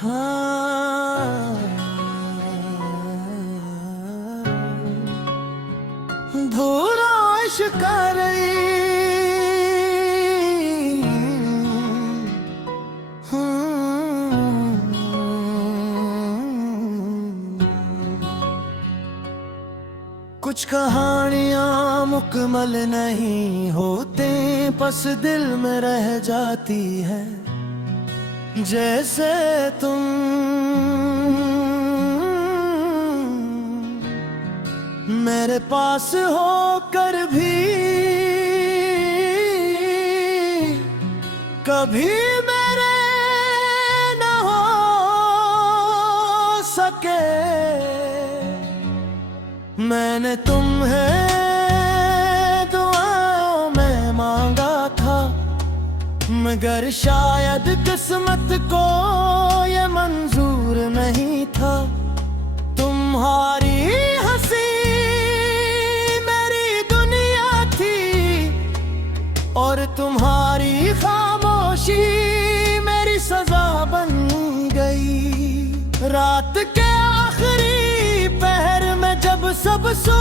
हाँ, धूरा इश्क रही। कुछ कहानियां मुकम्मल नहीं होते, बस दिल में रह जाती है। जैसे तुम मेरे पास होकर भी कभी मेरे न हो सके। मैंने तुम्हें दुआओं में मांगा था, मगर शायद किस्मत को ये मंजूर नहीं था। तुम्हारी हंसी मेरी दुनिया थी, और तुम्हारी खामोशी मेरी सजा बन गई। रात के आखिरी पहर में जब सब सो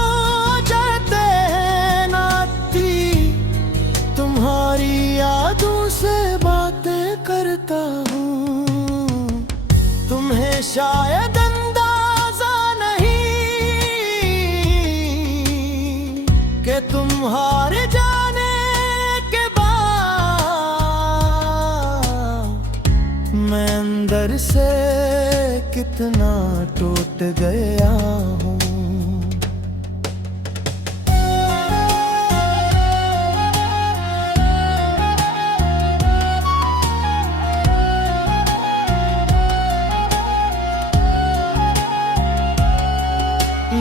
जाते हैं, नाती तुम्हारी यादों से बातें करता हूँ। तुम्हें शायद अंदाजा नहीं कि तुम्हारे जाने के बाद मैं अंदर से कितना टूट गया हूँ।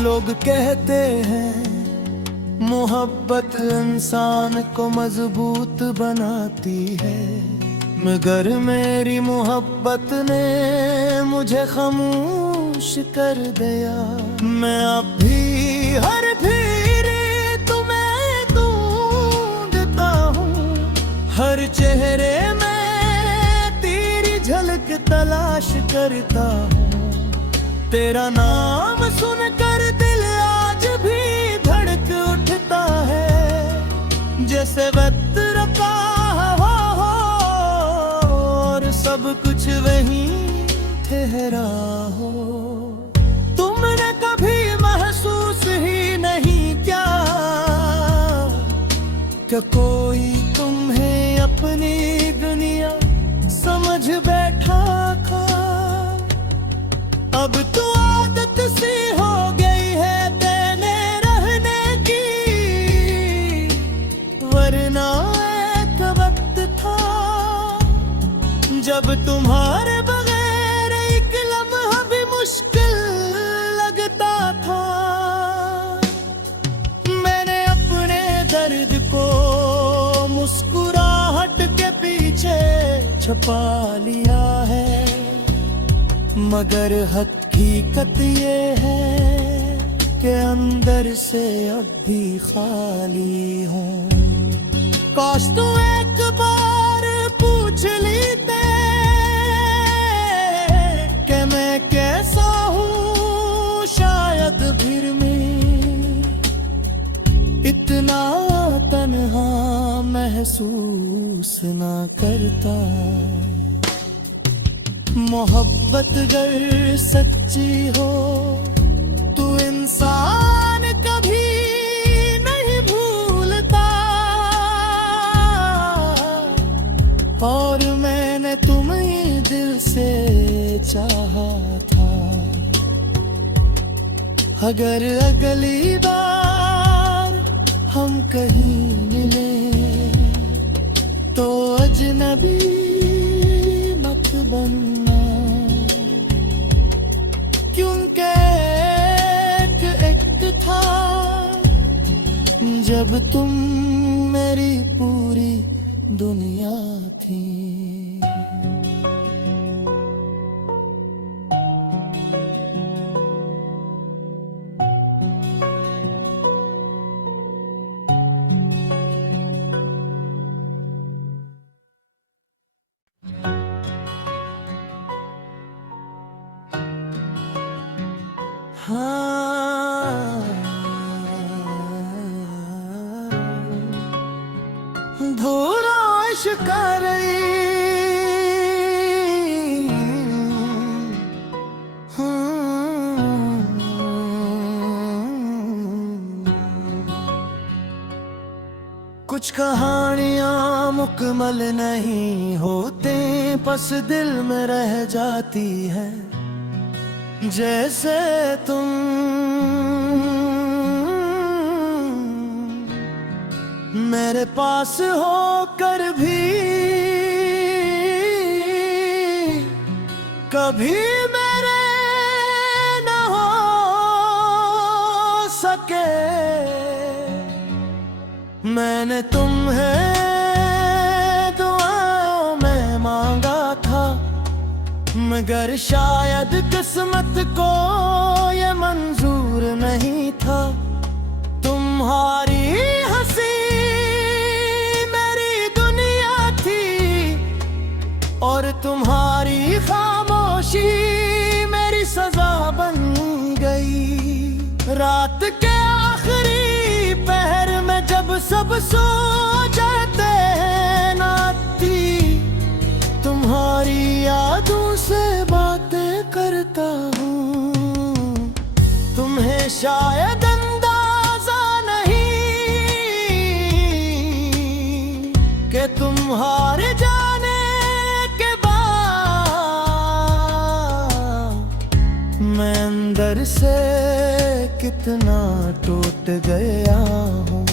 लोग कहते हैं मोहब्बत इंसान को मजबूत बनाती है, मगर मेरी मोहब्बत ने मुझे खामोश कर दिया। मैं अब भी हर फिर तुम्हें ढूंढता हूँ, हर चेहरे में तेरी झलक तलाश करता हूँ। तेरा नाम सुनकर दिल आज भी धड़क उठता है, जैसे वक्त रखा हो और सब कुछ वहीं ठहरा हो। तुमने कभी महसूस ही नहीं क्या कि कोई तुम्हें अपनी दुनिया समझ बैठा था। अब तो आदत सी हो गई है देने रहने की, वरना एक वक्त था जब तुम्हारे बगैर एक लम्हा भी मुश्किल लगता था। मैंने अपने दर्द को मुस्कुराहट के पीछे छुपा लिया है, मगर हकीकत ये है कि अंदर से अब भी खाली हूँ। काश तू एक बार पूछ लेते कि मैं कैसा हूँ, शायद फिर मैं इतना तन्हा महसूस ना करता। मोहब्बत अगर सच्ची हो तो इंसान कभी नहीं भूलता, और मैंने तुम्हें दिल से चाहा था। अगर अगली बार हम कहीं मिले तो अजनबी मत बनना, क्योंकि एक था जब तुम मेरी पूरी दुनिया थी। हाँ, धूरा इश्क कर रही। कुछ कहानियां मुकम्मल नहीं होते, बस दिल में रह जाती है। जैसे तुम मेरे पास होकर भी कभी मेरे न हो सके। मैंने तुम्हें दुआओं में मांगा था, मगर शायद किस्मत को ये मंजूर नहीं था। तुम्हारी हंसी मेरी दुनिया थी, और तुम्हारी खामोशी मेरी सजा बन गई। रात के आखिरी पहर में जब सब सो जाते हैं, नाती तुम्हारी यादों से बातें करता हूँ। तुम्हें शायद अंदाजा नहीं कि तुम्हारे जाने के बाद मैं अंदर से कितना टूट गया हूँ।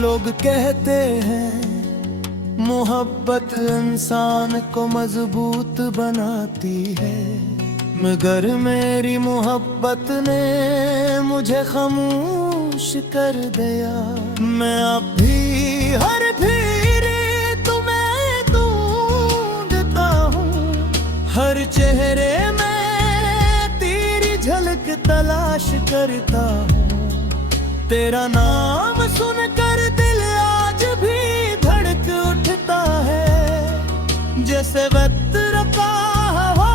लोग कहते हैं मोहब्बत इंसान को मजबूत बनाती है, मगर मेरी मोहब्बत ने मुझे खामोश कर दिया। मैं अब भी हर भीड़ तुम्हें ढूंढता हूँ, हर चेहरे में तेरी झलक तलाश करता हूँ। तेरा नाम सुनकर दिल आज भी धड़क उठता है, जैसे वक्त रखा हो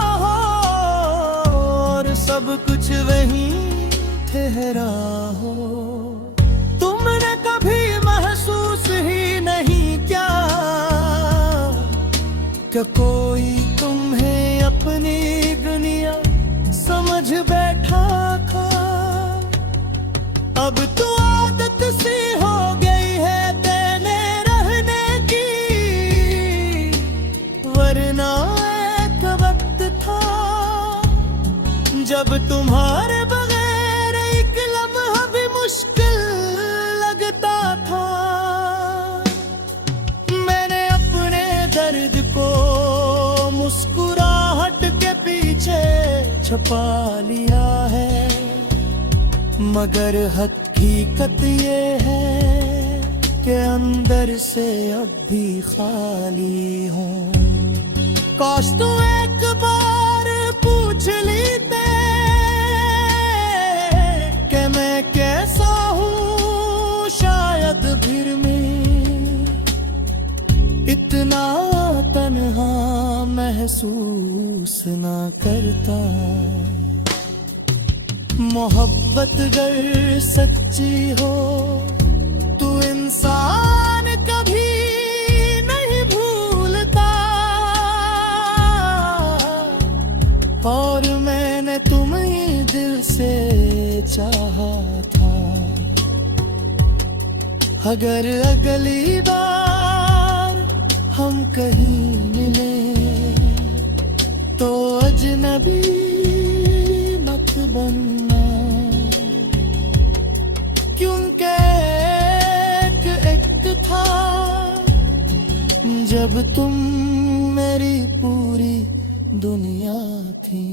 और सब कुछ वहीं ठहरा हो। तुमने कभी महसूस ही नहीं किया कि कोई तुम्हें अपनी दुनिया समझ बैठा था। अब तो आदत सी हो गई है देने रहने की, वरना एक वक्त था जब तुम्हारे बगैर एक लम्हा भी मुश्किल लगता था। मैंने अपने दर्द को मुस्कुराहट के पीछे छुपा लिया है, मगर हकीकत ये है कि अंदर से अब भी खाली हूँ। काश तू एक बार पूछ लेते कि मैं कैसा हूँ, शायद फिर मैं इतना तन्हा महसूस ना करता। मोहब्बत अगर सच्ची हो तो इंसान कभी नहीं भूलता, और मैंने तुम्हें दिल से चाहा था। अगर अगली बार हम कहीं मिले तो अजनबी मत बनना, क्योंकि एक था जब तुम मेरी पूरी दुनिया थी।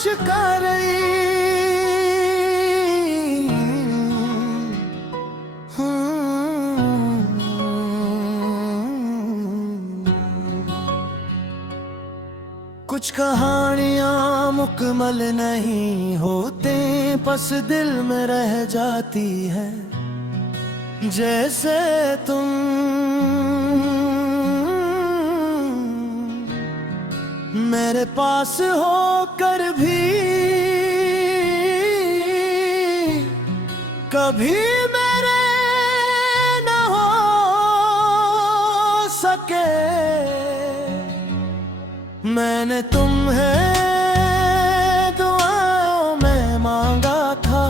खामोश कर रही। कुछ कहानियां मुकम्मल नहीं होते, बस दिल में रह जाती है। जैसे तुम मेरे पास होकर भी कभी मेरे न हो सके। मैंने तुम्हें दुआओं में मांगा था,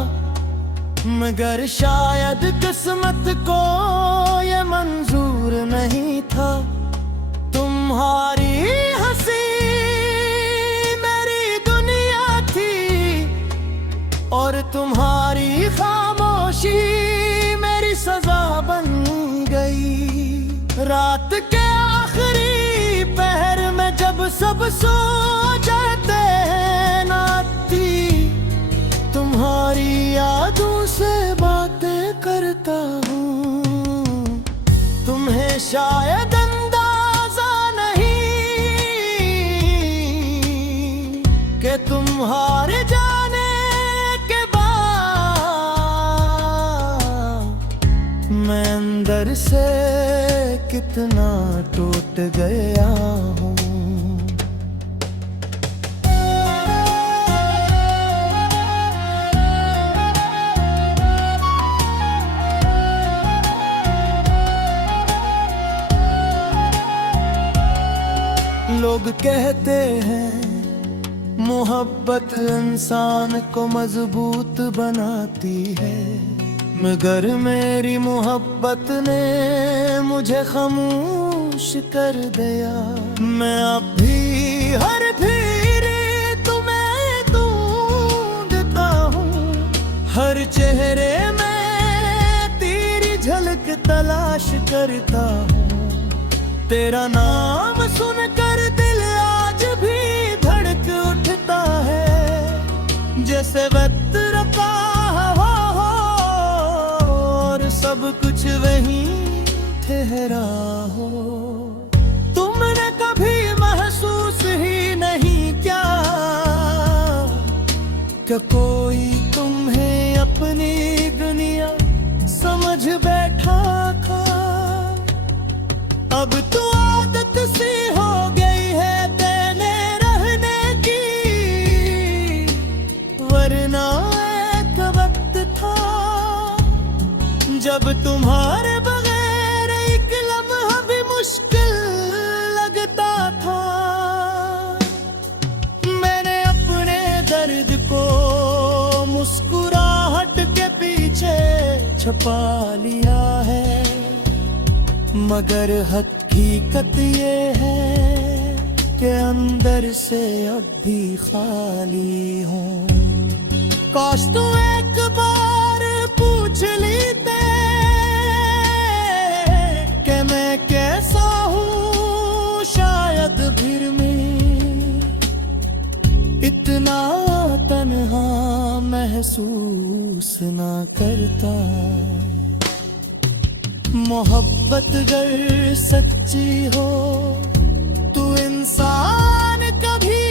मगर शायद किस्मत को ये मंजूर नहीं था। तुम्हारी हंसी मेरी दुनिया थी, और तुम्हारी खामोशी मेरी सजा बन गई। रात के आखिरी पहर में जब सब सो जाते हैं, नाती तुम्हारी यादों से बातें करता हूँ। तुम्हें शायद अंदाजा नहीं कि तुम्हारे जाने के बाद मैं अंदर से कितना टूट गया हूँ। लोग कहते हैं मोहब्बत इंसान को मजबूत बनाती है, मगर मेरी मोहब्बत ने मुझे खामोश कर दिया। मैं अब भी हर फिर तुम्हें ढूंढता हूँ, हर चेहरे में तेरी झलक तलाश करता हूँ। तेरा नाम सुनकर दिल आज भी धड़क उठता है, जैसे वक्त रखा हो और सब कुछ वहीं ठहरा हो। तुमने कभी महसूस ही नहीं किया कि कोई तुम्हें अपनी दुनिया समझ बैठा था। अब तो आदत सी हो गई है देने रहने की, वरना एक वक्त था जब तुम्हारे बगैर एक लम्हा भी मुश्किल लगता था। मैंने अपने दर्द को मुस्कुराहट के पीछे छुपा लिया है, मगर हकीकत ये है कि अंदर से अब भी खाली हूँ। काश तू एक बार पूछ लेते कि मैं कैसा हूँ, शायद फिर मैं इतना तन्हा महसूस ना करता। मोहब्बत अगर सच्ची हो तो इंसान कभी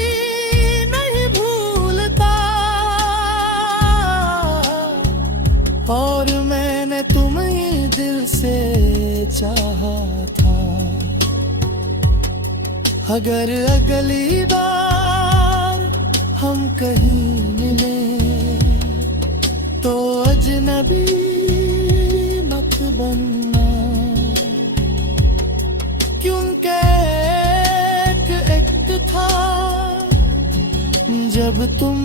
नहीं भूलता, और मैंने तुम्हें दिल से चाहा था। अगर अगली बार हम कहीं मिले तो अजनबी मत बनना, क्योंकि एक था जब तुम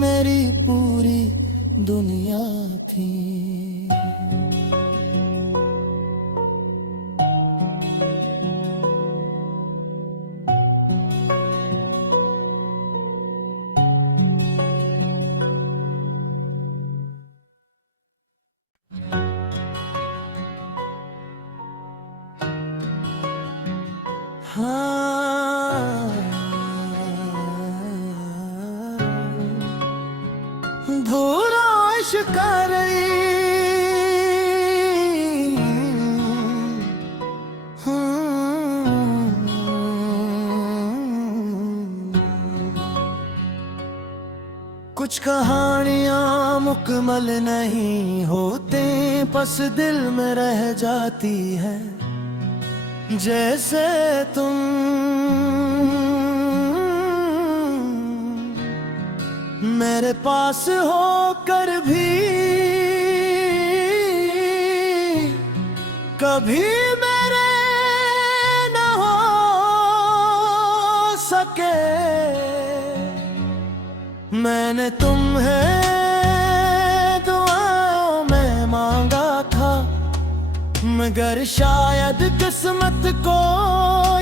मेरी पूरी दुनिया थी। हाँ आशिका रही। कुछ कहानियां मुकम्मल नहीं होते, बस दिल में रह जाती है। जैसे तुम मेरे पास होकर भी कभी मेरे न हो सके। मैंने तुम्हें दुआओं में मांगा था, मगर शायद किस्मत को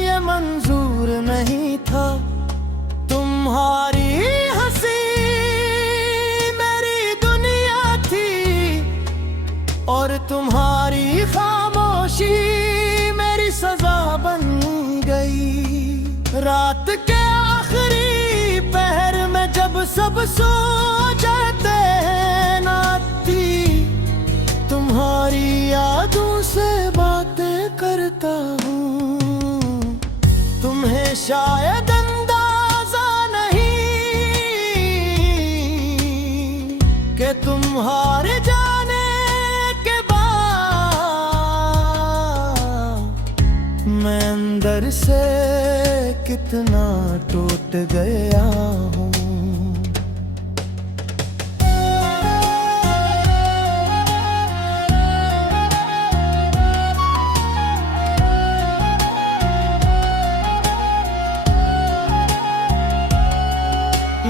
ये मंजूर नहीं था। तुम्हारी हंसी मेरी दुनिया थी, और तुम्हारी खामोशी मेरी सजा बन गई। रात के आखिरी पहर में जब सब सो जाते हैं, नाती तुम्हारी यादों से बातें करता हूँ। तुम्हें शायद अंदाजा नहीं कि तुम्हारे जाने के बाद मैं अंदर से कितना टूट गया हूँ।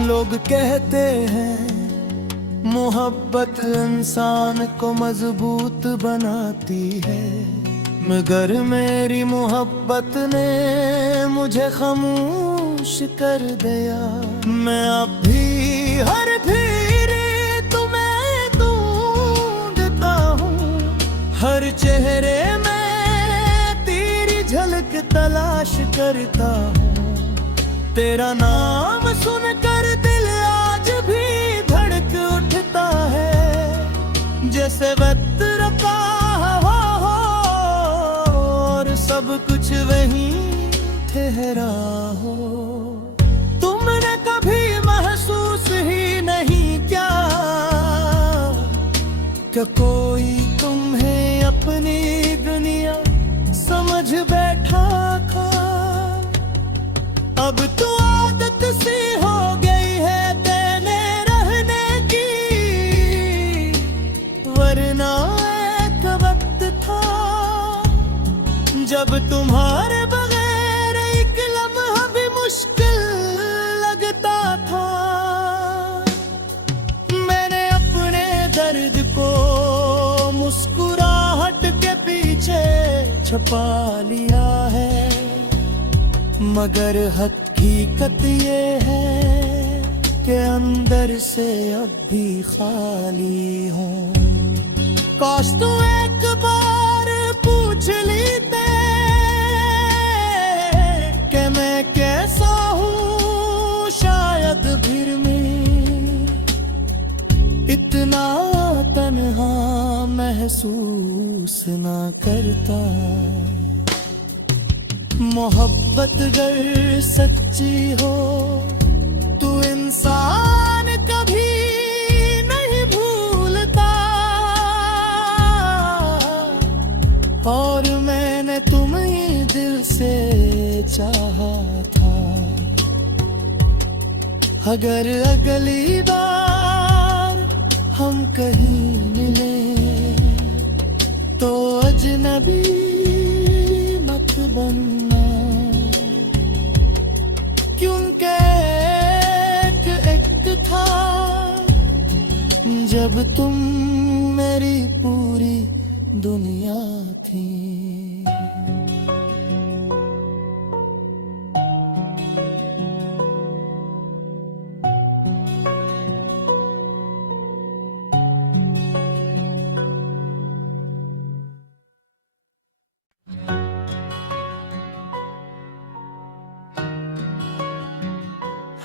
लोग कहते हैं मोहब्बत इंसान को मजबूत बनाती है, मगर मेरी मोहब्बत ने मुझे खामोश कर दिया। मैं अब भी हर फिर तुम्हें ढूंढता हूँ, हर चेहरे में तेरी झलक तलाश करता हूँ। तेरा नाम सुनकर दिल आज भी धड़क उठता है, जैसे वक्त रखा हो और सब कुछ वहीं ठहरा हो। तुमने कभी महसूस ही नहीं क्या कि कोई तुम्हें अपनी दुनिया समझ बैठा था। अब तो आदत सी हो गई है देने रहने की, वरना एक वक्त था जब तुम्हारे बगैर एक लम्हा भी मुश्किल लगता था। मैंने अपने दर्द को मुस्कुराहट के पीछे छुपा लिया है, मगर हकीकत ये है कि अंदर से अब भी खाली हूँ। काश तू एक बार पूछ लेते कि मैं कैसा हूँ, शायद फिर मैं इतना तन्हा महसूस ना करता। मोहब्बत अगर सच्ची हो तो इंसान कभी नहीं भूलता, और मैंने तुम्हें दिल से चाहा था। अगर अगली बार हम कहीं मिले तो अजनबी मत बनना, क्योंकि एक था जब तुम मेरी पूरी दुनिया थी।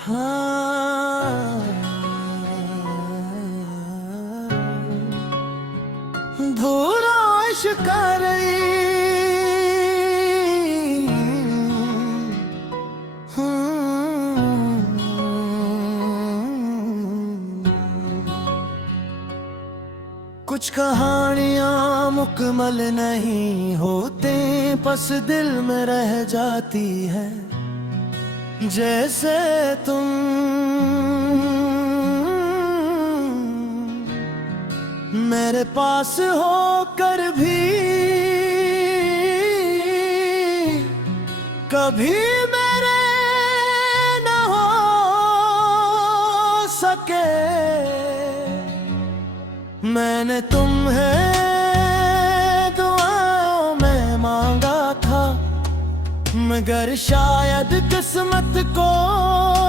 हाँ आशिकाई। कुछ कहानियां मुकम्मल नहीं होते, बस दिल में रह जाती है। जैसे तुम मेरे पास होकर भी कभी मेरे न हो सके। मैंने तुम्हें दुआओं में मांगा था, मगर शायद किस्मत को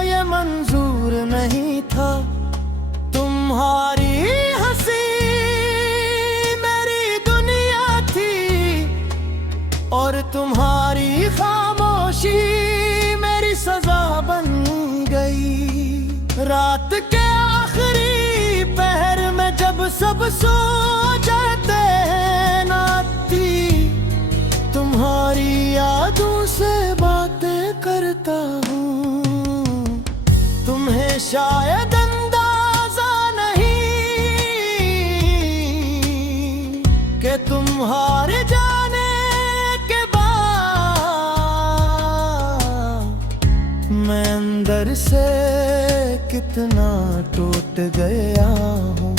ये मंजूर नहीं था। तुम्हारी हंसी मेरी दुनिया थी, और तुम्हारी खामोशी मेरी सजा बन गई। रात के आखिरी पहर में जब सब सो जाते हैं, नाती तुम्हारी यादों से बातें करता हूँ। तुम्हें शायद अंदाजा नहीं कि तुम्हारे जाने के बाद मैं अंदर से कितना टूट गया हूँ।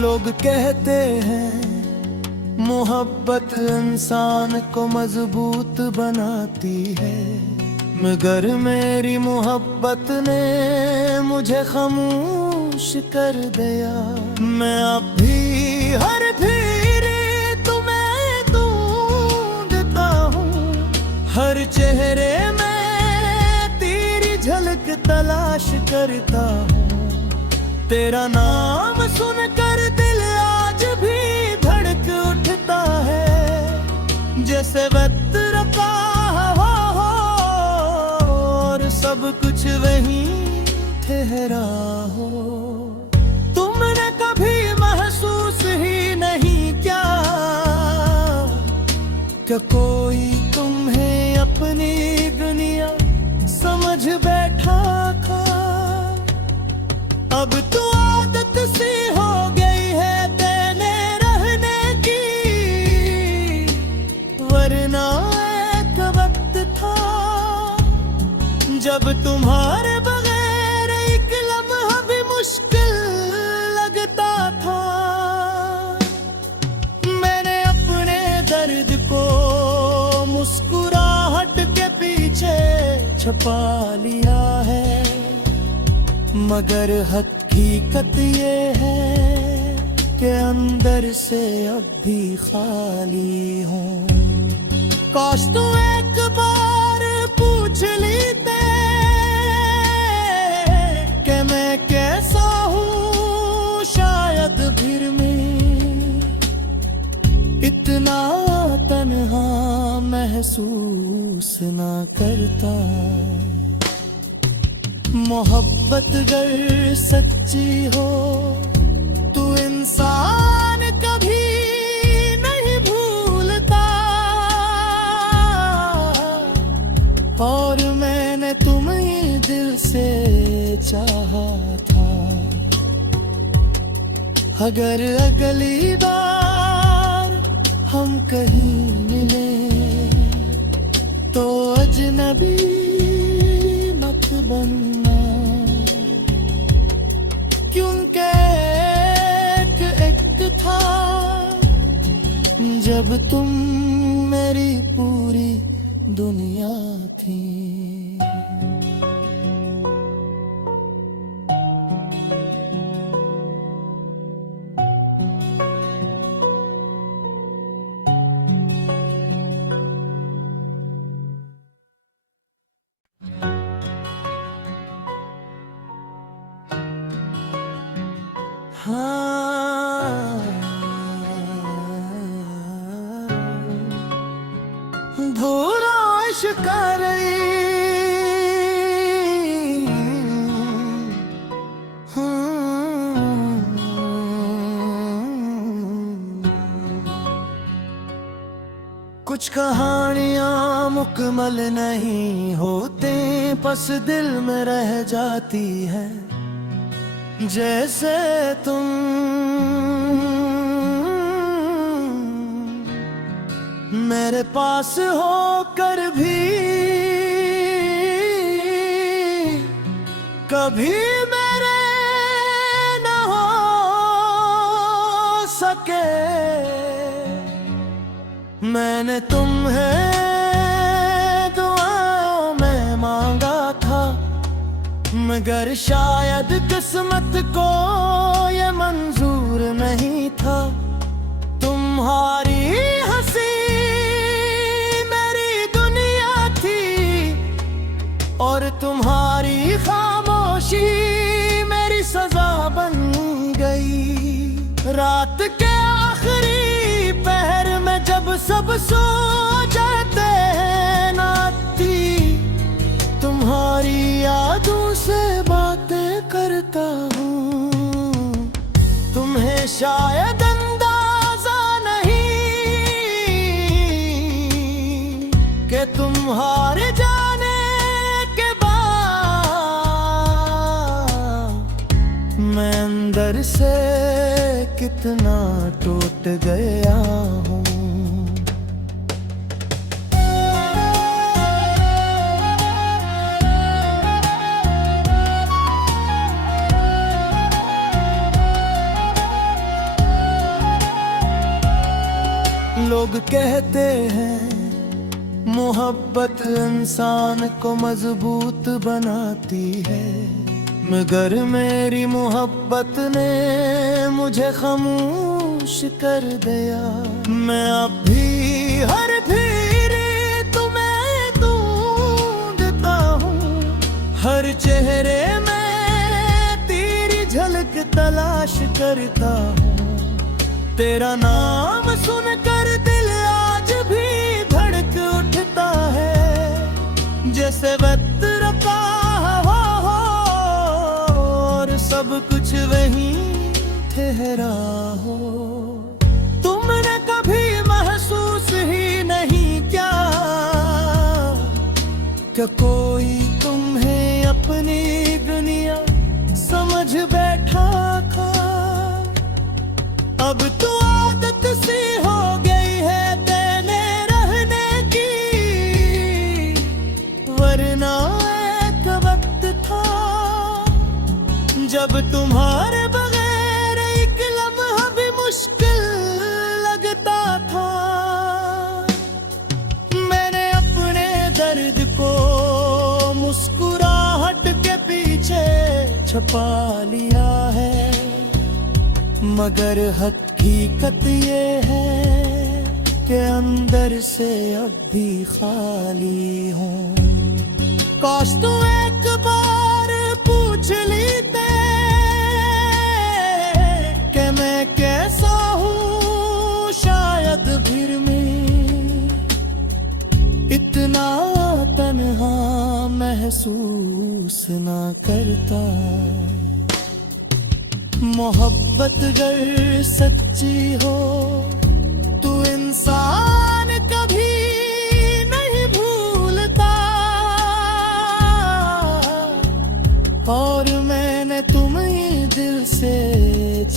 लोग कहते हैं मोहब्बत इंसान को मजबूत बनाती है, मगर मेरी मोहब्बत ने मुझे खामोश कर दिया। मैं अब भी हर फिर तुम्हें ढूंढता हूँ, हर चेहरे में तेरी झलक तलाश करता हूँ। तेरा नाम सुनकर दिल आज भी धड़क उठता है, जैसे वत्र का हो और सब कुछ वहीं ठहरा हो। तुमने कभी महसूस ही नहीं क्या कि कोई तुम्हें अपनी दुनिया समझ बैठा था। अब तो आदत सी हो गई है देने रहने की, वरना एक वक्त था जब तुम्हारे बगैर एक लम्हा भी मुश्किल लगता था। मैंने अपने दर्द को मुस्कुराहट के पीछे छुपा लिया है, मगर हकीकत ये है कि अंदर से अब भी खाली हूँ। काश तू एक बार पूछ लेते कि मैं कैसा हूँ, शायद फिर मैं इतना तन्हा महसूस ना करता। मोहब्बत अगर सच्ची हो तो इंसान कभी नहीं भूलता, और मैंने तुम्हें दिल से चाहा था। अगर अगली बार हम कहीं मिले तो अजनबी मत बनना, क्योंकि एक था जब तुम मेरी पूरी दुनिया थी। हाँ शिकारी कुछ कहानियां मुकम्मल नहीं होते, बस दिल में रह जाती है। जैसे तुम मेरे पास होकर भी कभी मेरे न हो सके। मैंने तुम्हें दुआओं में मांगा था, मगर शायद किस्मत को ये मंजूर नहीं था। तुम्हारी हंसी मेरी दुनिया थी, और तुम्हारी खामोशी मेरी सजा बन गई। रात के आखिरी पहर में जब सब सो जाते हैं, नाती तुम्हारी यादों से बातें करता हूँ। तुम्हें शायद अंदाजा नहीं कि तुम्हारे जाने के बाद मैं अंदर से कितना टूट गया हूँ। लोग कहते हैं मोहब्बत इंसान को मजबूत बनाती है, मगर मेरी मोहब्बत ने मुझे खामोश कर दिया। मैं अब भी हर फिरे तुम्हें ढूंढता हूँ, हर चेहरे में तेरी झलक तलाश करता हूँ। तेरा नाम सुनकर दिल आज भी धड़क उठता है, जैसे वक्त रखा हो और सब कुछ वहीं ठहरा हो। तुमने कभी महसूस ही नहीं क्या कि कोई तुम्हें अपनी दुनिया समझ बैठा था। अब तो आदत सी हो गई है देने रहने की, वरना एक वक्त था जब तुम्हारे बगैर एक लम्हा भी मुश्किल लगता था। मैंने अपने दर्द को मुस्कुराहट के पीछे छुपा लिया है, मगर हकीकत ये है कि अंदर से अब भी खाली हूँ। काश तू एक बार पूछ लेते कि मैं कैसा हूँ, शायद फिर मैं इतना तन्हा महसूस ना करता। मोहब्बत अगर सच्ची हो तो इंसान कभी नहीं भूलता, और मैंने तुम्हें दिल से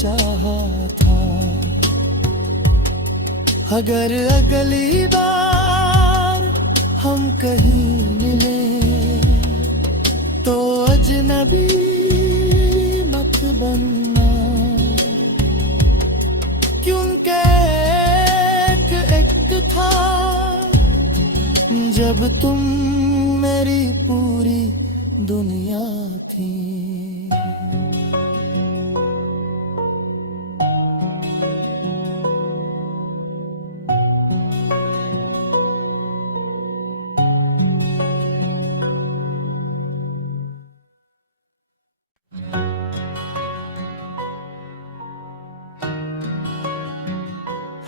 चाहा था। अगर अगली बार हम कहीं मिले तो अजनबी मत बनना, क्योंकि एक था जब तुम मेरी पूरी दुनिया थी।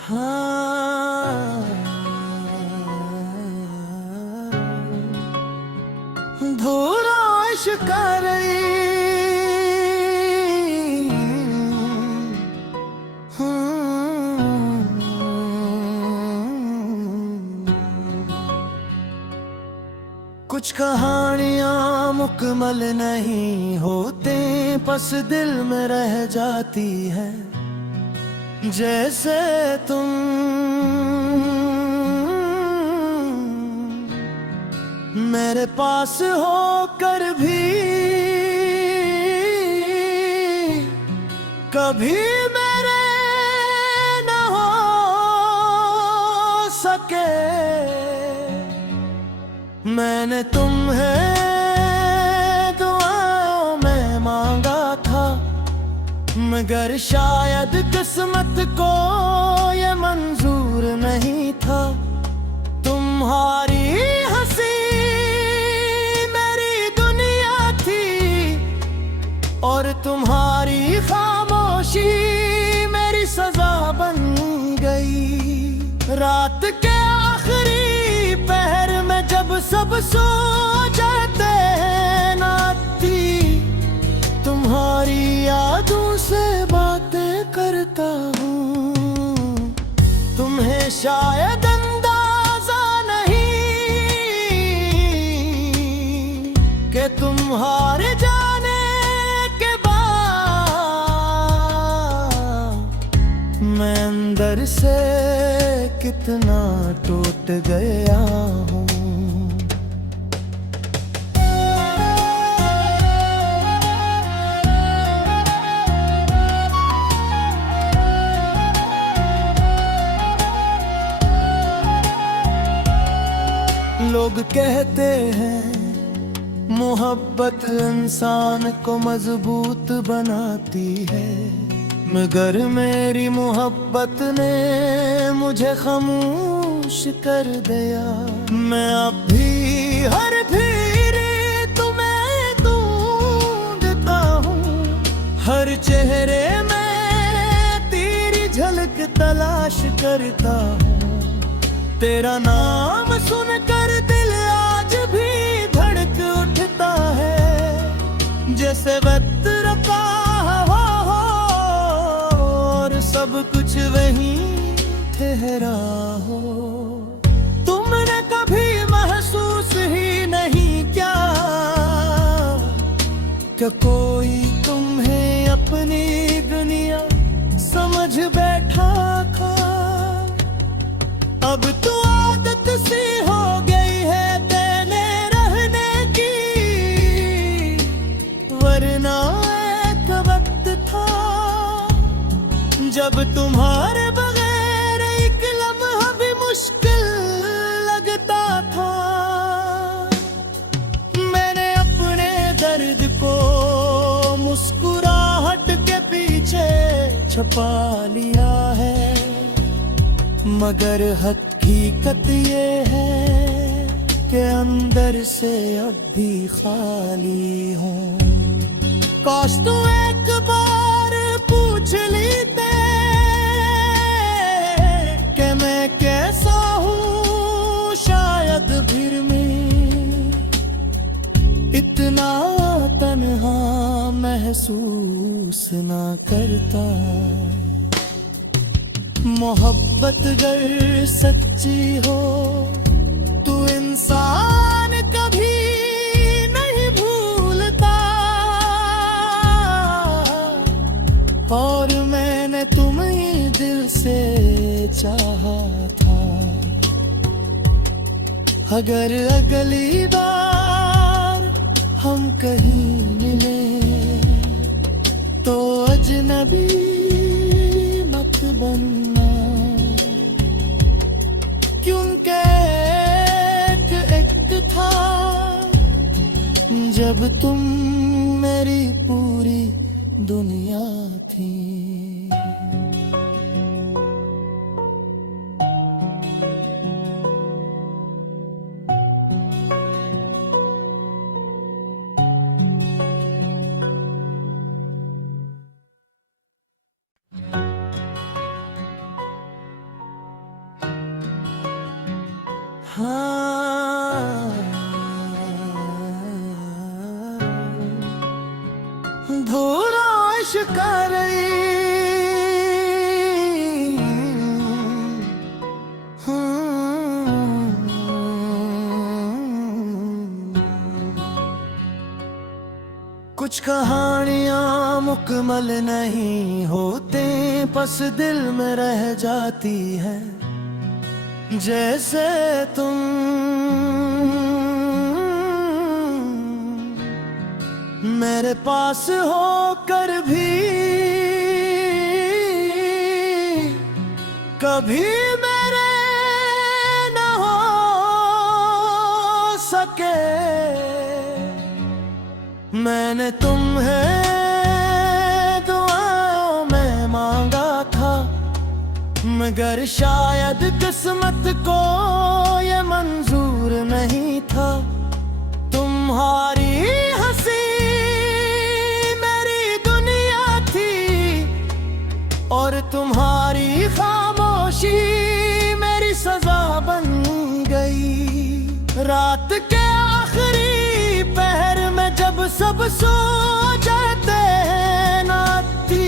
हाँ धूरा इश्क कर रही। कुछ कहानियां मुकम्मल नहीं होते, बस दिल में रह जाती है। जैसे तुम मेरे पास होकर भी कभी मेरे न हो सके। मैंने तुम्हें दुआओं में मांगा था, मगर शायद किस्मत को ये मंजूर नहीं था। तुम्हारी हंसी मेरी दुनिया थी, और तुम्हारी खामोशी मेरी सजा बन गई। रात के आखिरी पहर में जब सब सो जाते हैं, नाती तुम्हारी यादों से बातें करता हूँ। तुम्हें शायद अंदाजा नहीं कि तुम्हारे जाने के बाद मैं अंदर से कितना टूट गया हूँ। लोग कहते हैं मोहब्बत इंसान को मजबूत बनाती है, मगर मेरी मोहब्बत ने मुझे खामोश कर दिया। मैं अब भी हर भीड़ तुम्हें ढूंढता हूँ, हर चेहरे में तेरी झलक तलाश करता हूँ। तेरा नाम सुनकर दिल आज भी धड़क उठता है, जैसे वक्त रखा हो और सब कुछ वहीं ठहरा हो। तुमने कभी महसूस ही नहीं किया कि कोई तुम्हें अपनी दुनिया समझ बैठा था। अब तो आदत सी हो गई है देने रहने की, वरना एक वक्त था जब तुम्हारे बगैर एक लम्हा भी मुश्किल लगता था। मैंने अपने दर्द को मुस्कुराहट के पीछे छुपा लिया है, मगर हकीकत ये है कि अंदर से अब भी खाली हूँ। काश तू एक बार पूछ लेते कि मैं कैसा हूँ, शायद फिर मैं इतना तन्हा महसूस ना करता। मोहब्बत अगर सच्ची हो तो इंसान कभी नहीं भूलता, और मैंने तुम्हें दिल से चाहा था। अगर अगली बार हम कहीं मिले तो अजनबी मत बनना, क्योंकि एक था जब तुम मेरी पूरी दुनिया थी। हाँ अधूरा इश्क कर रही। कुछ कहानियां मुकम्मल नहीं होते, बस दिल में रह जाती है। जैसे तुम मेरे पास होकर भी कभी मेरे न हो सके। मैंने तुम्हें दुआओं में मांगा था, मगर शायद किस्मत को ये मंजूर नहीं था। तुम्हारी हंसी मेरी दुनिया थी, और तुम्हारी खामोशी मेरी सजा बन गई। रात के आखिरी पहर में जब सब सो जाते हैं, नाती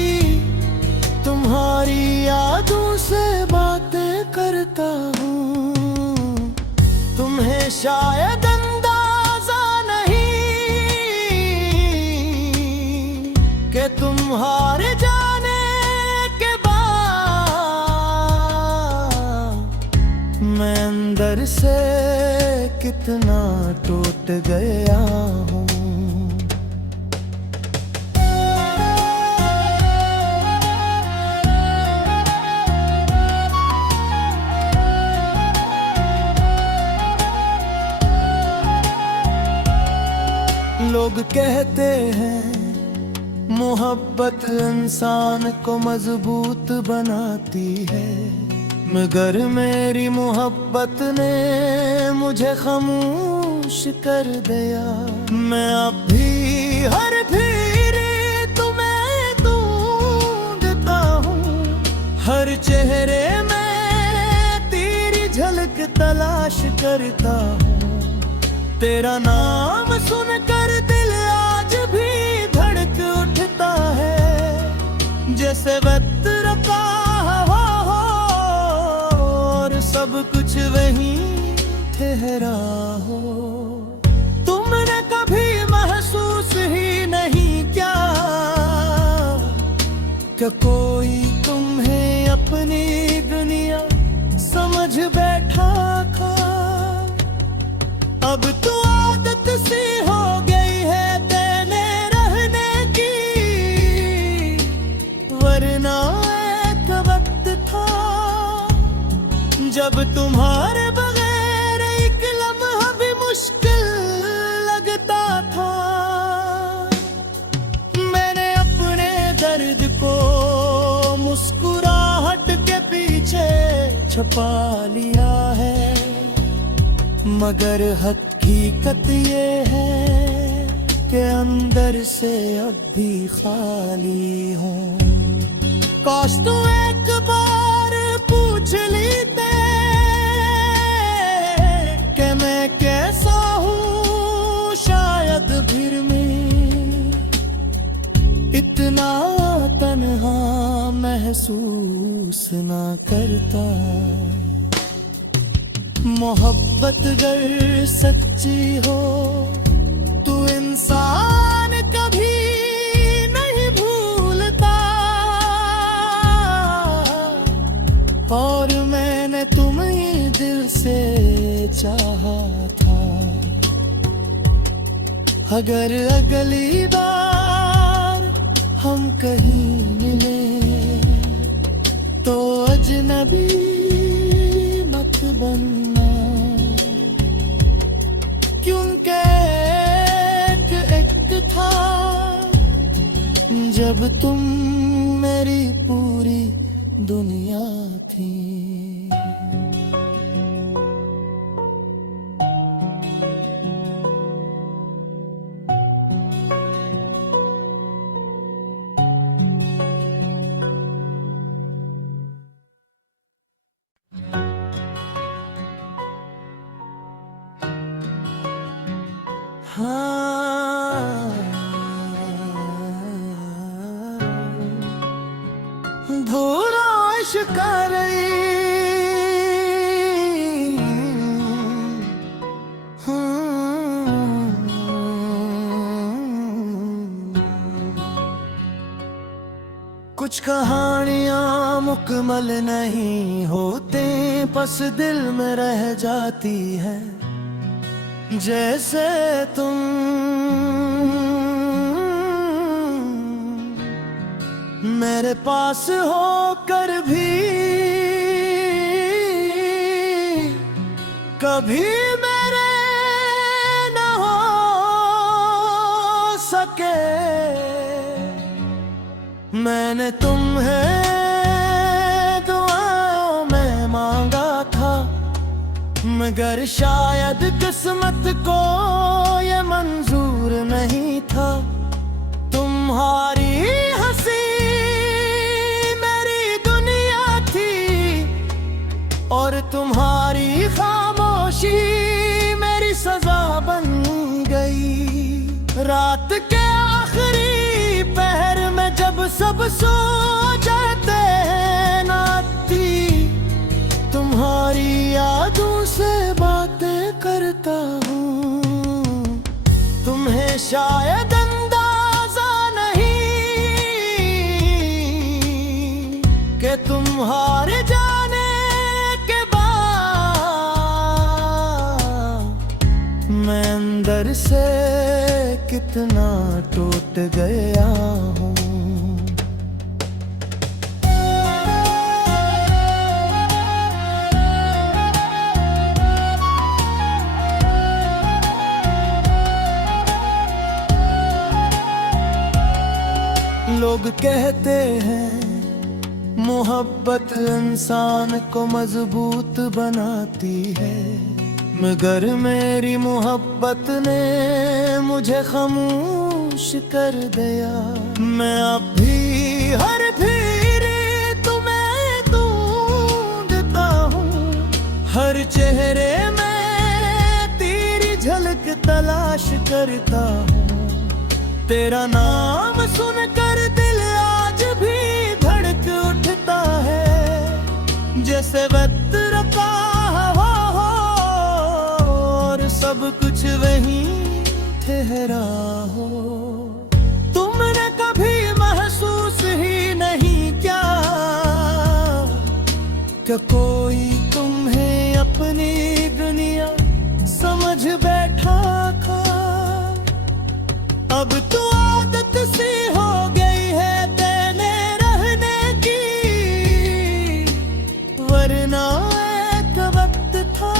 तुम्हारी यादों से बातें करता हूँ। तुम्हें शायद अंदाजा नहीं कि तुम्हारे जाने के बाद मैं अंदर से कितना टूट गया हूँ। लोग कहते हैं मोहब्बत इंसान को मजबूत बनाती है, मगर मेरी मोहब्बत ने मुझे खामोश कर दिया। मैं अब भी हर फिर तुम्हें ढूंढता हूँ, हर चेहरे में तेरी झलक तलाश करता हूँ। तेरा नाम सुनकर दिल आज भी धड़क उठता है, जैसे वक्त रखा हो और सब कुछ वहीं ठहरा हो। तुमने कभी महसूस ही नहीं किया कि कोई तुम्हें अपनी दुनिया समझ बैठा था। अब तो आदत सी हो गई है देने रहने की, वरना एक वक्त था जब तुम्हारे बगैर एक लम्हा भी मुश्किल लगता था। मैंने अपने दर्द को मुस्कुराहट के पीछे छुपा लिया है, मगर हकीकत ये है कि अंदर से अब भी खाली हूँ। काश तू एक बार पूछ लेते कि मैं कैसा हूँ, शायद फिर मैं इतना तन्हा महसूस ना करता। मोहब्बत अगर सच्ची हो तो इंसान कभी नहीं भूलता, और मैंने तुम्हें दिल से चाहा था। अगर अगली बार हम कहीं मिले तो अजनबी मत बनना, क्योंकि एक था जब तुम मेरी पूरी दुनिया थी। हाँ आशिकाई। कुछ कहानियां मुकम्मल नहीं होते, बस दिल में रह जाती है। जैसे तुम मेरे पास होकर भी कभी मेरे न हो सके। मैंने तुम्हें दुआओं में मांगा था, मगर शायद किस्मत को ये मंजूर नहीं था। तुम्हारी हंसी मेरी दुनिया थी, और तुम्हारी खामोशी मेरी सजा बन गई। रात के आखिरी पहर में जब सब सो जाते हैं, नाती तुम्हारी यादों से बातें करता हूँ। तुम्हें शायद अंदाजा नहीं कि तुम्हारे जाने के बाद मैं अंदर से कितना टूट गया हूँ। लोग कहते हैं मोहब्बत इंसान को मजबूत बनाती है, मगर मेरी मोहब्बत ने मुझे खामोश कर दिया। मैं अब भी हर फिर तुम्हें ढूंढता हूँ, हर चेहरे में तेरी झलक तलाश करता हूँ। तेरा नाम सुनकर दिल आज भी धड़क उठता है, जैसे वक्त रखा हो और सब कुछ वहीं ठहरा हो। तुमने कभी महसूस ही नहीं क्या कि कोई तुम्हें अपनी दुनिया समझ बैठा था। अब तो आदत सी हो गई है देने रहने की, वरना एक वक्त था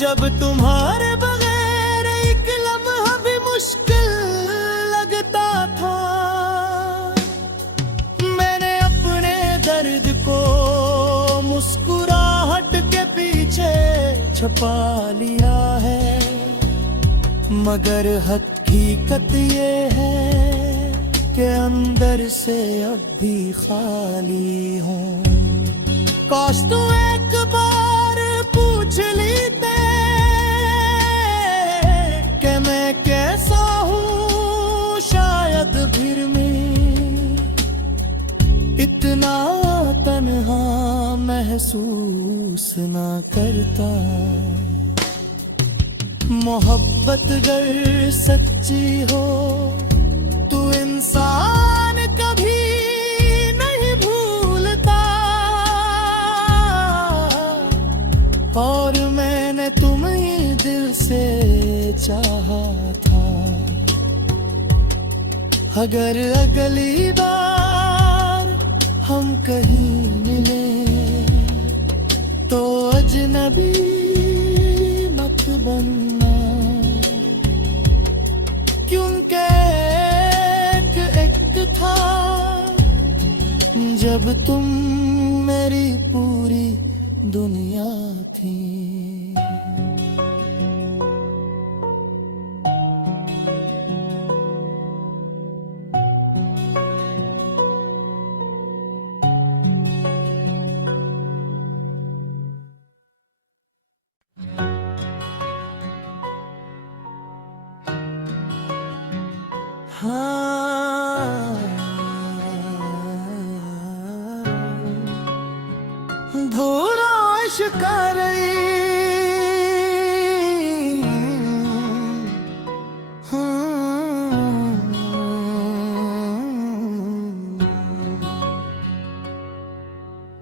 जब तुम्हारे बगैर एक लम्हा भी मुश्किल लगता था। मैंने अपने दर्द को मुस्कुराहट के पीछे छुपा लिया है, मगर हकीकत ये है कि अंदर से अब भी खाली हूँ। काश तू एक बार पूछ लेते कि मैं कैसा हूँ, शायद फिर मैं इतना तन्हा महसूस ना करता। मोहब्बत अगर सच्ची हो तो इंसान कभी नहीं भूलता, और मैंने तुम्हें दिल से चाहा था। अगर अगली बार हम कहीं मिले तो अजनबी मत बनना, क्योंकि एक था जब तुम मेरी पूरी दुनिया थी। हाँ मुस्का रही।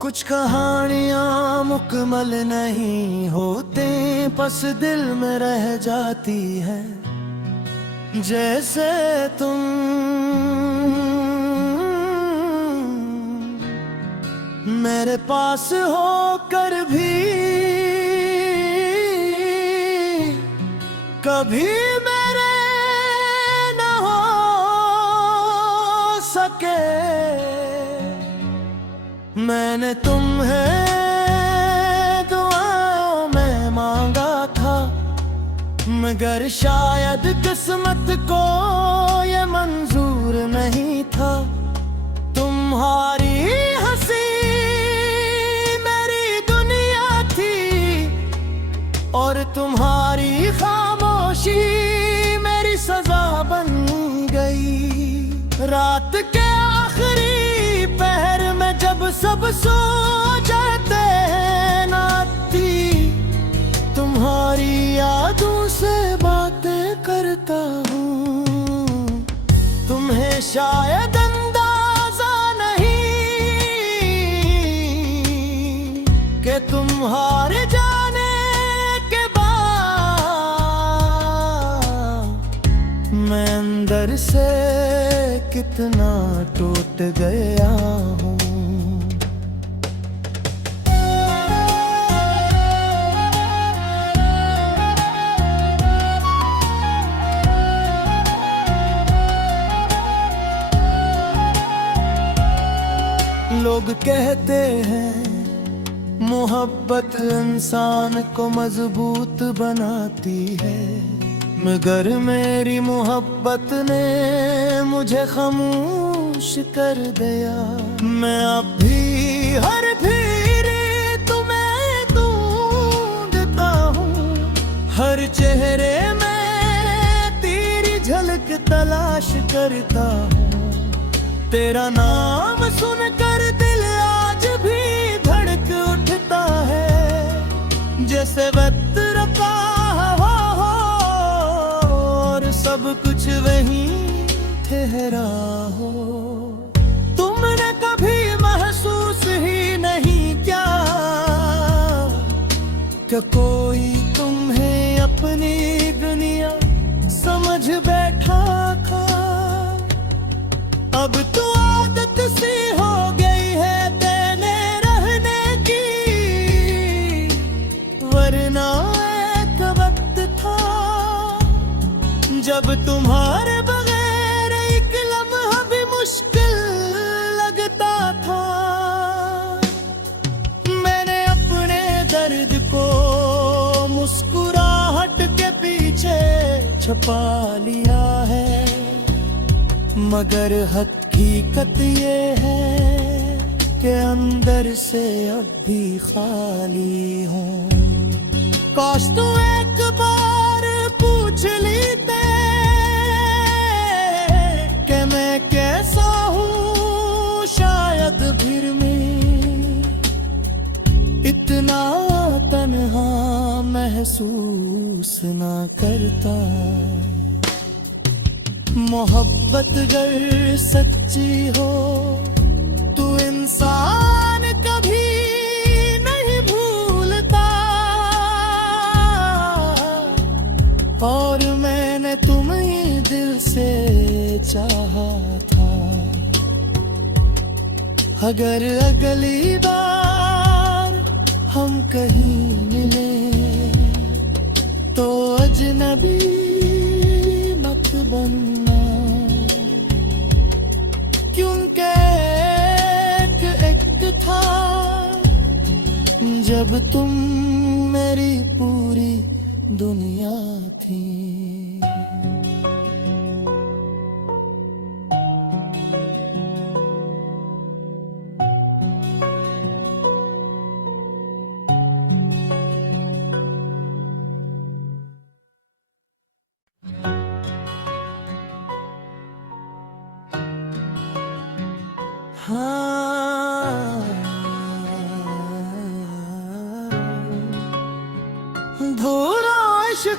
कुछ कहानियां मुकम्मल नहीं होते, बस दिल में रह जाती है। जैसे तुम मेरे पास होकर भी कभी मेरे न हो सके। मैंने तुम्हें दुआओं में मांगा था, मगर शायद किस्मत को ये मंजूर नहीं था। तुम्हारी हंसी मेरी दुनिया थी, और तुम्हारी खामोशी मेरी सजा बन गई। रात के आखिरी पहर में जब सब सो जाते हैं, नाती तुम्हारी यादों से बातें करता हूँ। तुम्हें शायद अंदाजा नहीं कि तुम्हारे जाने के बाद मैं अंदर से कितना टूट गया हूँ। लोग कहते हैं मोहब्बत इंसान को मजबूत बनाती है, मगर मेरी मोहब्बत ने मुझे खामोश कर दिया। मैं अब भी हर फिर तुम्हें ढूंढता हूँ, हर चेहरे में तेरी झलक तलाश करता हूँ। तेरा नाम सुनकर दिल आज भी धड़क उठता है, जैसे वक्त का हो और सब कुछ वहीं ठहरा हो। तुमने कभी महसूस ही नहीं किया कि कोई तुम्हें अपनी दुनिया समझ बैठा था। अब तो आदत सी हो गई है देने रहने की, वरना एक वक्त था जब तुम्हारे बगैर एक लम्हा भी मुश्किल लगता था। मैंने अपने दर्द को मुस्कुराहट के पीछे छुपा लिया है, मगर हकीकत ये है कि अंदर से अब भी खाली हूँ। काश तू एक बार पूछ लेते कि मैं कैसा हूँ, शायद फिर मैं इतना तन्हा महसूस ना करता। मोहब्बत अगर सच्ची हो तो इंसान कभी नहीं भूलता, और मैंने तुम्हें दिल से चाहा था। अगर अगली बार हम कहीं मिले तो अजनबी मत बनना, क्योंकि एक था जब तुम मेरी पूरी दुनिया थी। हाँ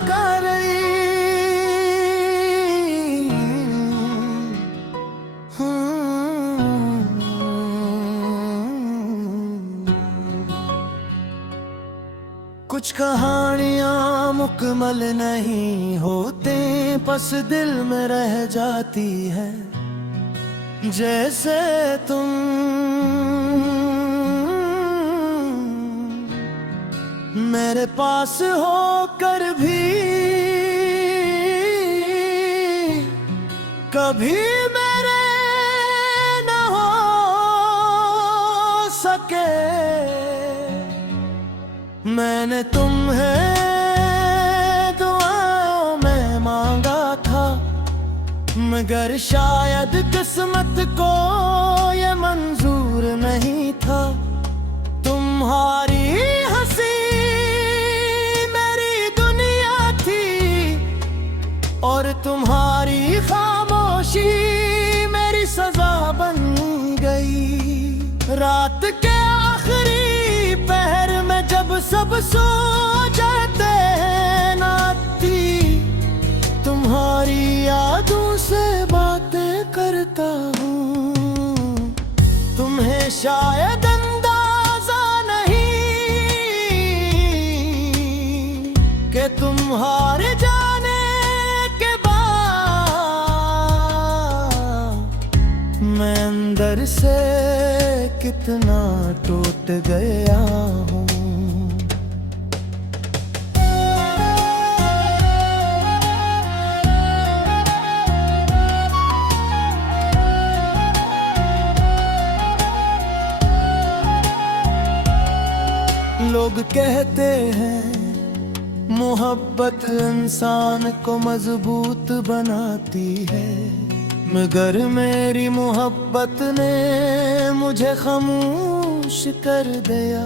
कर रही। कुछ कहानियां मुकम्मल नहीं होते, बस दिल में रह जाती है। जैसे तुम मेरे पास होकर भी कभी मेरे न हो सके। मैंने तुम्हें दुआओं में मांगा था, मगर शायद किस्मत को ये मंजूर नहीं था। तुम्हारी हंसी मेरी दुनिया थी, और तुम्हारी खामोशी मेरी सजा बन गई। रात के आखिरी पहर में जब सब सो जाते हैं, नाती तुम्हारी यादों से बातें करता हूँ। तुम्हें शायद अंदाजा नहीं कि तुम्हारे जाने के बाद मैं अंदर से कितना टूट गया हूँ। लोग कहते हैं मोहब्बत इंसान को मजबूत बनाती है, मगर मेरी मोहब्बत ने मुझे खामोश कर दिया।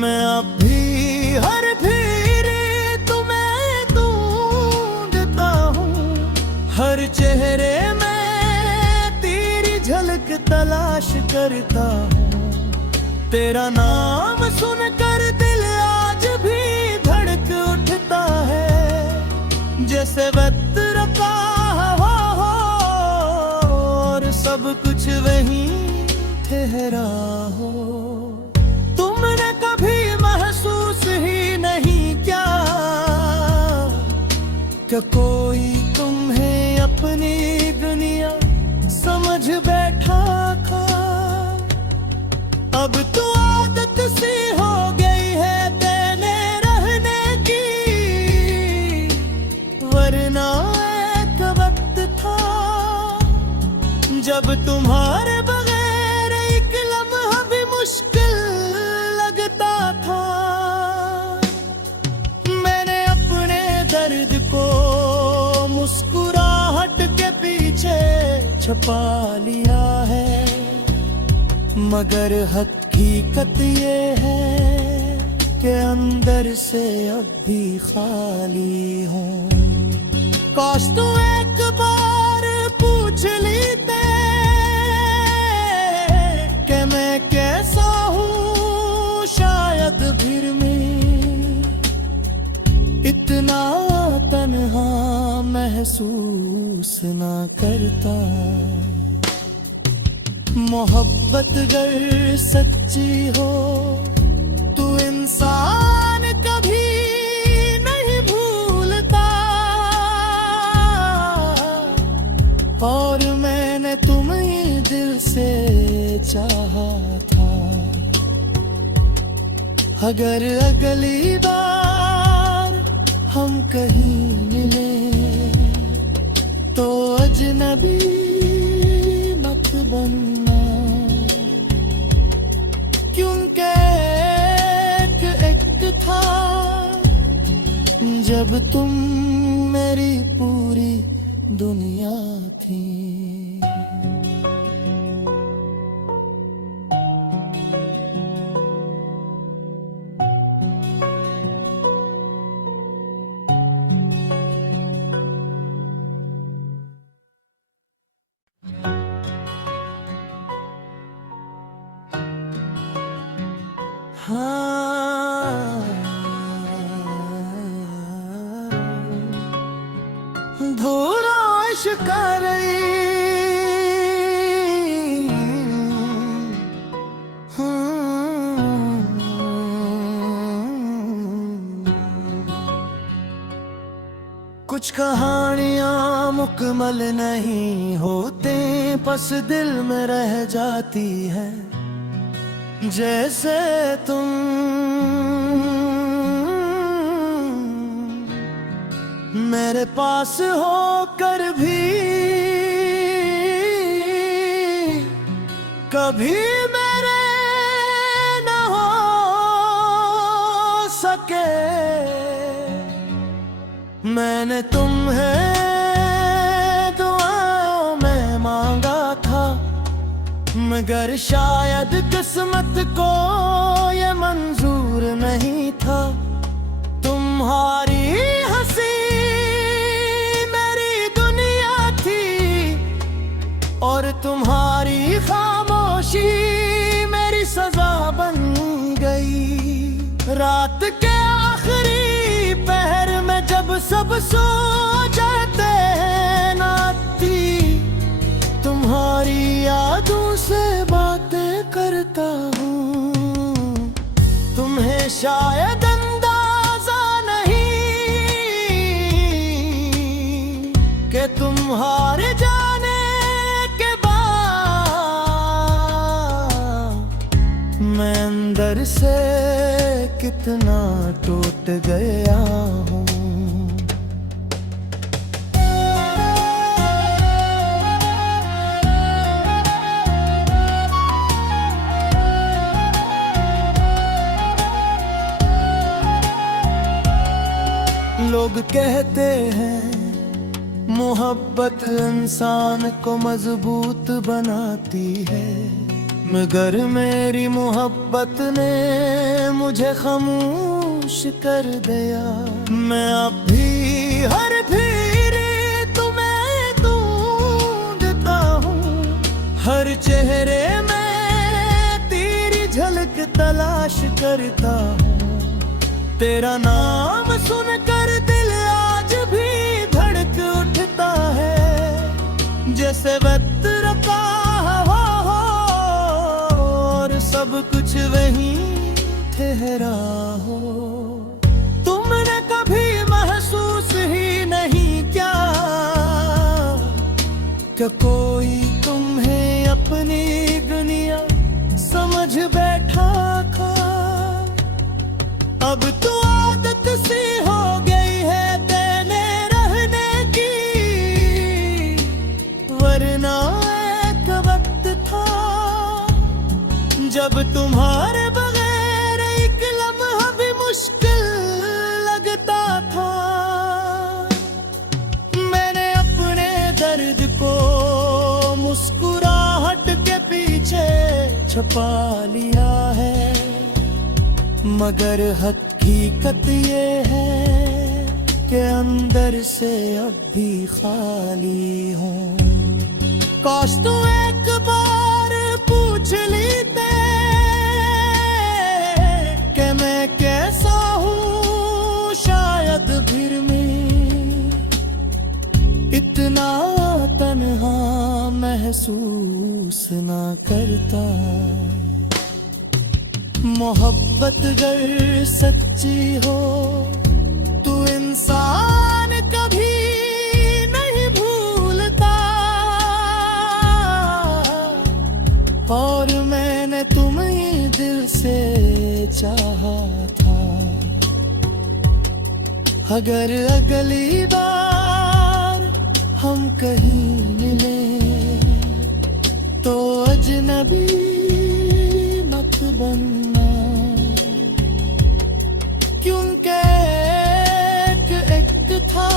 मैं अब भी हर फिरे तुम्हें ढूंढता हूँ, हर चेहरे में तेरी झलक तलाश करता हूँ। तेरा नाम सुनकर दिल आज भी धड़क उठता है, जैसे वक्त रखा हो और सब कुछ वहीं ठहरा हो। तुमने कभी महसूस ही नहीं क्या कि कोई तुम्हें अपनी दुनिया समझ बैठा था। अब तो आदत सी हो गई है देने रहने की, वरना एक वक्त था जब तुम्हारे बगैर एक लम्हा भी मुश्किल लगता था। मैंने अपने दर्द को मुस्कुराहट के पीछे छुपा लिया है, मगर हकीकत ये है कि अंदर से अब भी खाली हूँ। काश तू एक बार पूछ लेते कि मैं कैसा हूँ, शायद फिर मैं इतना तन्हा महसूस ना करता। मोहब्बत अगर सच्ची हो तो इंसान कभी नहीं भूलता, और मैंने तुम्हें दिल से चाहा था। अगर अगली बार हम कहीं मिले तो अजनबी मत बनना, क्योंकि एक था जब तुम मेरी पूरी दुनिया थी। हाँ कर रही। कुछ कहानियां मुकम्मल नहीं होते, बस दिल में रह जाती है। जैसे तुम मेरे पास होकर भी कभी मेरे न हो सके। मैंने तुम्हें दुआओं में मांगा था, मगर शायद किस्मत को ये मंजूर नहीं था। तुम्हारी हंसी मेरी दुनिया थी, और तुम्हारी खामोशी मेरी सजा बन गई। रात के आखिरी पहर में जब सब सो जाते हैं, नाती तुम्हारी यादों से बातें करता हूँ। तुम्हें शायद अंदाजा नहीं कि तुम्हारे जाने के बाद मैं अंदर से कितना टूट गया हूँ। लोग कहते हैं मोहब्बत इंसान को मजबूत बनाती है, मगर मेरी मोहब्बत ने मुझे खामोश कर दिया। मैं अब भी हर भीरी तुम्हें ढूंढता हूँ, हर चेहरे में तेरी झलक तलाश करता हूँ। तेरा नाम सुनकर दिल आज भी धड़क उठता है, जैसे वक्त का हो और सब कुछ वहीं ठहरा हो। तुमने कभी महसूस ही नहीं किया कि कोई तुम्हें अपनी दुनिया समझ बैठा था। अब तो आदत सी हो गई है देने रहने की, वरना एक वक्त था जब तुम्हारे बगैर एक लम्हा भी मुश्किल लगता था। मैंने अपने दर्द को मुस्कुराहट के पीछे छुपा लिया है, मगर हकीकत ये है कि अंदर से अब भी खाली हूँ। काश तू एक बार पूछ लेते कि मैं कैसा हूँ, शायद फिर मैं इतना तन्हा महसूस ना करता। मोहब्बत अगर सच्ची हो तो इंसान कभी नहीं भूलता, और मैंने तुम्हें दिल से चाहा था। अगर अगली बार हम कहीं मिले तो अजनबी मत बनना, क्योंकि एक था